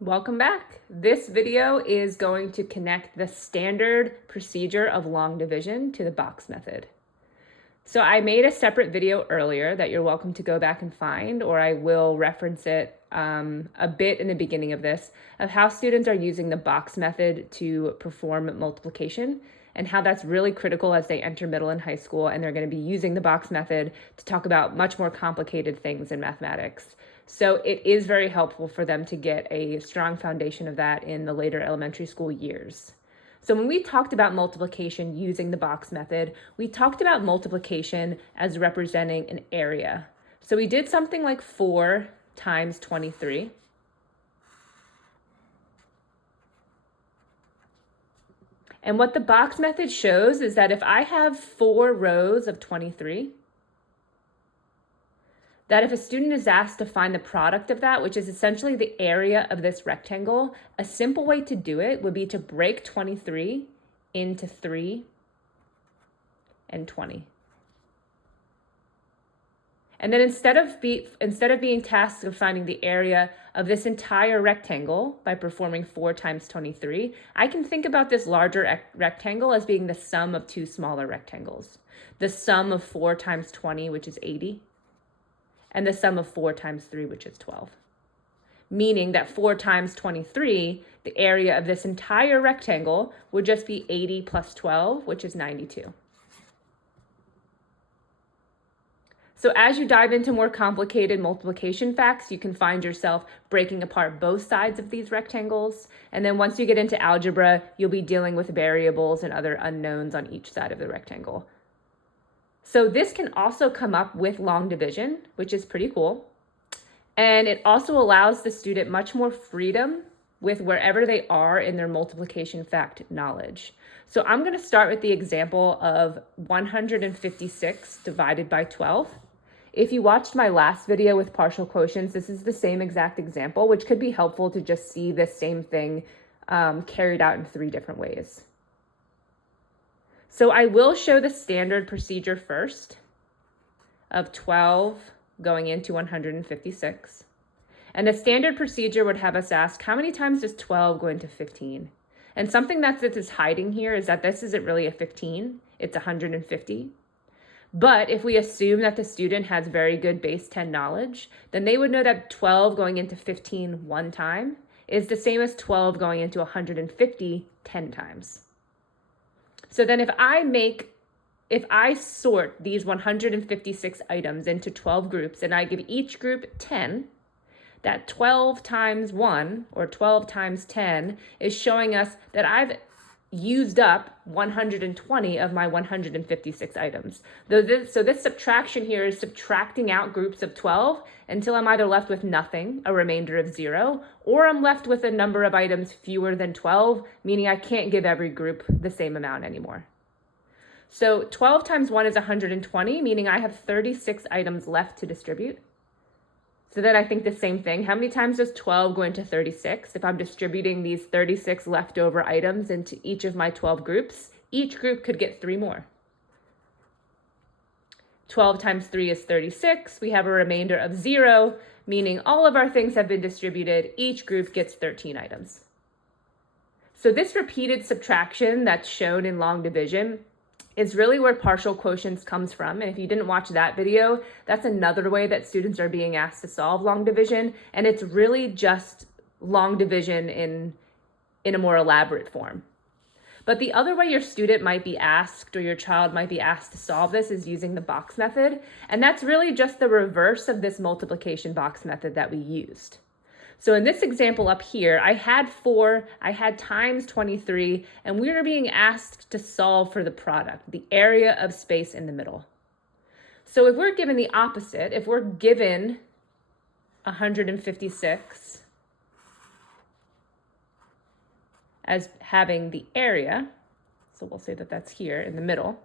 Welcome back. This video is going to connect the standard procedure of long division to the box method. So I made a separate video earlier that you're welcome to go back and find, or I will reference it a bit in the beginning of this, of how students are using the box method to perform multiplication and how that's really critical as they enter middle and high school, and they're going to be using the box method to talk about much more complicated things in mathematics. So it is very helpful for them to get a strong foundation of that in the later elementary school years. So when we talked about multiplication using the box method, we talked about multiplication as representing an area. So we did something like 4 times 23. And what the box method shows is that if I have 4 rows of 23, that if a student is asked to find the product of that, which is essentially the area of this rectangle, a simple way to do it would be to break 23 into 3 and 20. And then instead of being tasked with finding the area of this entire rectangle by performing 4 times 23, I can think about this larger rectangle as being the sum of 2 smaller rectangles. The sum of 4 times 20, which is 80, and the sum of 4 times 3, which is 12. Meaning that 4 times 23, the area of this entire rectangle would just be 80 plus 12, which is 92. So as you dive into more complicated multiplication facts, you can find yourself breaking apart both sides of these rectangles. And then once you get into algebra, you'll be dealing with variables and other unknowns on each side of the rectangle. So this can also come up with long division, which is pretty cool. And it also allows the student much more freedom with wherever they are in their multiplication fact knowledge. So I'm going to start with the example of 156 divided by 12. If you watched my last video with partial quotients, this is the same exact example, which could be helpful to just see this same thing carried out in 3 different ways. So I will show the standard procedure first of 12 going into 156. And the standard procedure would have us ask, how many times does 12 go into 15? And something that is hiding here is that this isn't really a 15, it's 150. But if we assume that the student has very good base 10 knowledge, then they would know that 12 going into 15 one time is the same as 12 going into 150 10 times. So then if I sort these 156 items into 12 groups and I give each group 10, that 12 times 1 or 12 times 10 is showing us that I've used up 120 of my 156 items. So this subtraction here is subtracting out groups of 12 until I'm either left with nothing, a remainder of 0, or I'm left with a number of items fewer than 12, meaning I can't give every group the same amount anymore. So 12 times 1 is 120, meaning I have 36 items left to distribute. So then I think the same thing. How many times does 12 go into 36? If I'm distributing these 36 leftover items into each of my 12 groups, each group could get 3 more. 12 times 3 is 36. We have a remainder of 0, meaning all of our things have been distributed. Each group gets 13 items. So this repeated subtraction that's shown in long division is really where partial quotients comes from. And if you didn't watch that video, that's another way that students are being asked to solve long division. And it's really just long division in a more elaborate form. But the other way your student might be asked or your child might be asked to solve this is using the box method. And that's really just the reverse of this multiplication box method that we used. So in this example up here, I had times 23, and we were being asked to solve for the product, the area of space in the middle. So if we're given the opposite, if we're given 156 as having the area, so we'll say that that's here in the middle,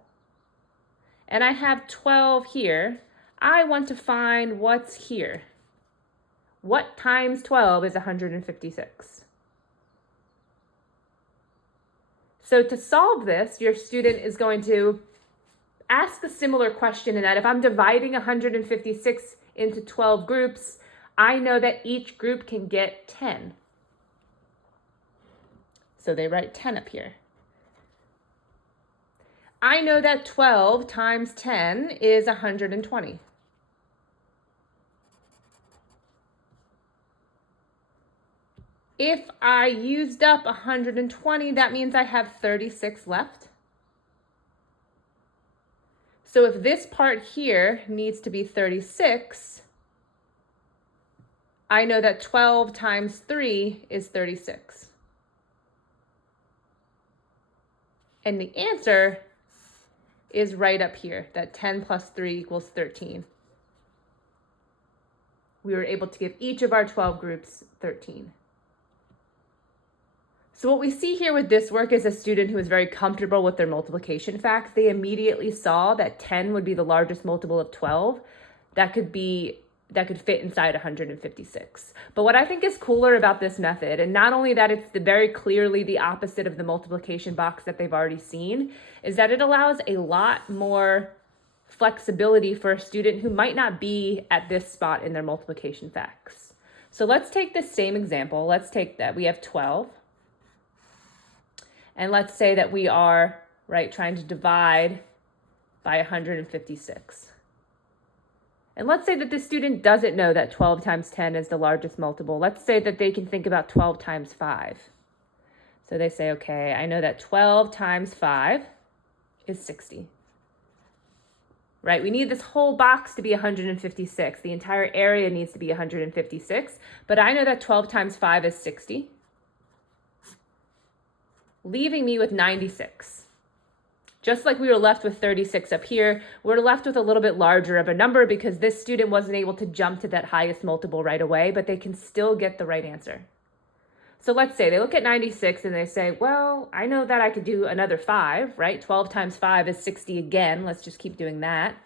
and I have 12 here, I want to find what's here. What times 12 is 156? So to solve this, your student is going to ask a similar question in that if I'm dividing 156 into 12 groups, I know that each group can get 10. So they write 10 up here. I know that 12 times 10 is 120. If I used up 120, that means I have 36 left. So if this part here needs to be 36, I know that 12 times 3 is 36. And the answer is right up here, that 10 plus 3 equals 13. We were able to give each of our 12 groups 13. So what we see here with this work is a student who is very comfortable with their multiplication facts. They immediately saw that 10 would be the largest multiple of 12. That could fit inside 156. But what I think is cooler about this method, and not only that it's very clearly the opposite of the multiplication box that they've already seen, is that it allows a lot more flexibility for a student who might not be at this spot in their multiplication facts. So let's take this same example. Let's take that we have 12. And let's say that we are, trying to divide by 156. And let's say that this student doesn't know that 12 times 10 is the largest multiple. Let's say that they can think about 12 times 5. So they say, okay, I know that 12 times 5 is 60. Right? We need this whole box to be 156. The entire area needs to be 156. But I know that 12 times 5 is 60. Leaving me with 96. Just like we were left with 36 up here, we're left with a little bit larger of a number because this student wasn't able to jump to that highest multiple right away, but they can still get the right answer. So let's say they look at 96 and they say, well, I know that I could do another 5, right? 12 times 5 is 60 again. Let's just keep doing that.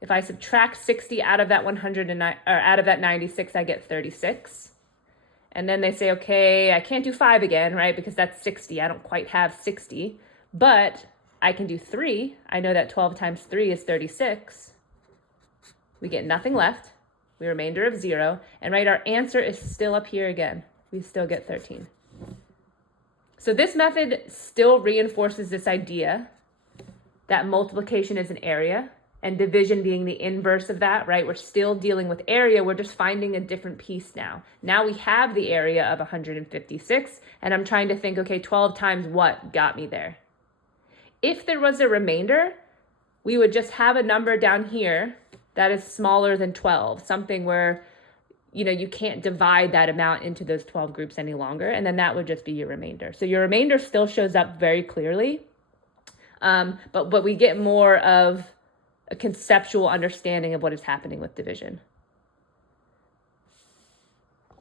If I subtract 60 out of that 109 or out of that 96, I get 36. And then they say, okay, I can't do 5 again, right? Because that's 60. I don't quite have 60, but I can do 3. I know that 12 times 3 is 36. We get nothing left. We remainder of 0. And our answer is still up here again. We still get 13. So this method still reinforces this idea that multiplication is an area and division being the inverse of that, right? We're still dealing with area. We're just finding a different piece now. Now we have the area of 156, and I'm trying to think, okay, 12 times what got me there? If there was a remainder, we would just have a number down here that is smaller than 12, something where, you can't divide that amount into those 12 groups any longer, and then that would just be your remainder. So your remainder still shows up very clearly, but we get more of a conceptual understanding of what is happening with division.